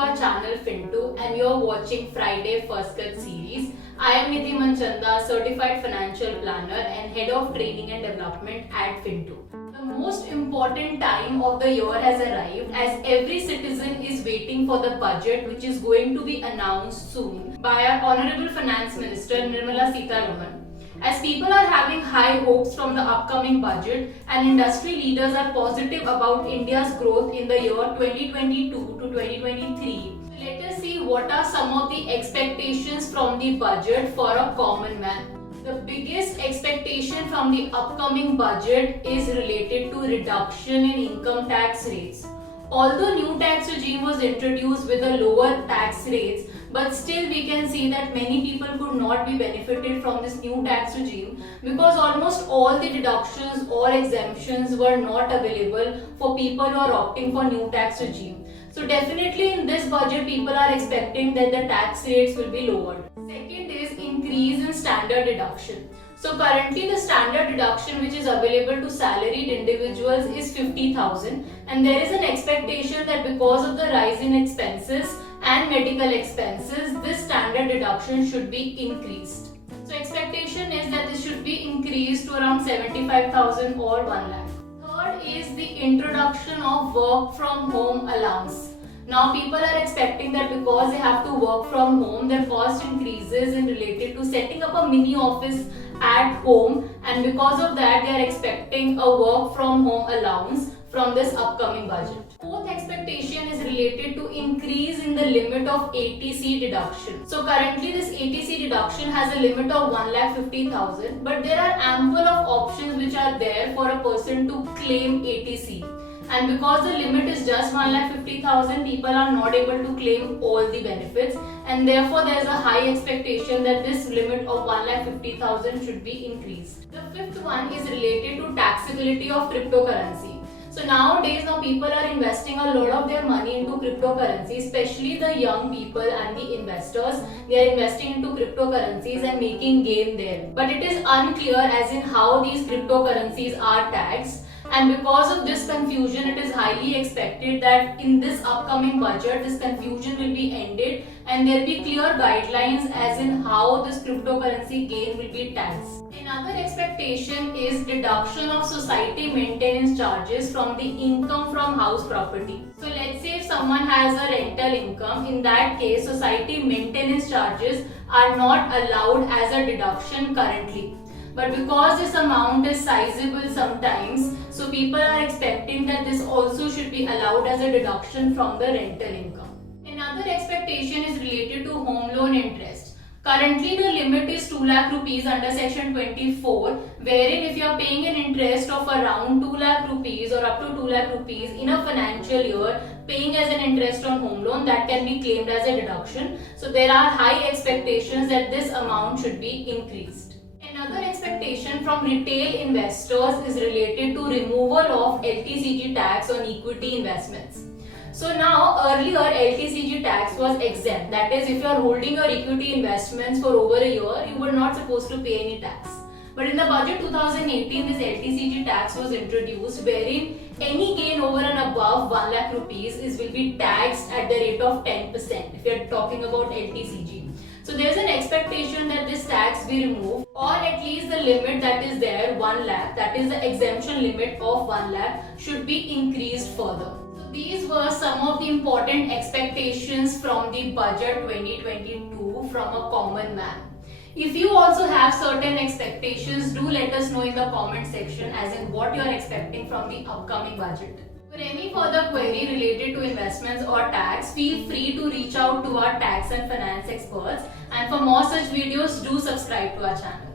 our channel Fintu and you're watching Friday First Cut series. I am Nidhi Manchanda, Certified Financial Planner and Head of Training and Development at Fintu. The most important time of the year has arrived as every citizen is waiting for the budget which is going to be announced soon by our Honorable Finance Minister Nirmala Sitharaman. As people are having high hopes from the upcoming budget and industry leaders are positive about India's growth in the year 2022 to 2023, let us see what are some of the expectations from the budget for a common man. The biggest expectation from the upcoming budget is related to reduction in income tax rates. Although new tax regime was introduced with a lower tax rates, but still we can see that many people could not be benefited from this new tax regime because almost all the deductions or exemptions were not available for people who are opting for new tax regime. So definitely in this budget people are expecting that the tax rates will be lowered. Second is increase in standard deduction. So currently the standard deduction which is available to salaried individuals is 50,000 and there is an expectation that because of the rise in expenses and medical expenses, this standard deduction should be increased. So expectation is that this should be increased to around 75,000 or 1 lakh. Third is the introduction of work from home allowance. Now people are expecting that because they have to work from home, their cost increases in related to setting up a mini office at home, and because of that they are expecting a work from home allowance from this upcoming budget. Fourth expectation is related to increase in the limit of ATC deduction. So currently this ATC deduction has a limit of 1,50,000, but there are ample of options which are there for a person to claim ATC. And because the limit is just 1,50,000, people are not able to claim all the benefits, and therefore there is a high expectation that this limit of 1,50,000 should be increased. The fifth one is related to taxability of cryptocurrency. So nowadays people are investing a lot of their money into cryptocurrency, especially the young people and the investors. They are investing into cryptocurrencies and making gain there. But it is unclear as in how these cryptocurrencies are taxed. And because of this confusion, it is highly expected that in this upcoming budget, this confusion will be ended and there will be clear guidelines as in how this cryptocurrency gain will be taxed. Another expectation is deduction of society maintenance charges from the income from house property. So let's say if someone has a rental income, in that case, society maintenance charges are not allowed as a deduction currently. But because this amount is sizable sometimes, so people are expecting that this also should be allowed as a deduction from the rental income. Another expectation is related to home loan interest. Currently the limit is 2 lakh rupees under section 24, wherein if you are paying an interest of around 2 lakh rupees or up to 2 lakh rupees in a financial year, paying as an interest on home loan, that can be claimed as a deduction. So there are high expectations that this amount should be increased. Another expectation from retail investors is related to removal of LTCG tax on equity investments. So now earlier LTCG tax was exempt, that is if you are holding your equity investments for over a year, you were not supposed to pay any tax. But in the budget 2018, this LTCG tax was introduced wherein any gain over and above 1 lakh rupees will be taxed at the rate of 10% if you are talking about LTCG. So there is an expectation that this tax be removed, or at least the limit that is there, 1 lakh, that is the exemption limit of 1 lakh, should be increased further. So these were some of the important expectations from the budget 2022 from a common man. If you also have certain expectations, do let us know in the comment section as in what you are expecting from the upcoming budget. For any further query related to investments or tax, feel free to reach out to our tax and finance experts, and for more such videos, do subscribe to our channel.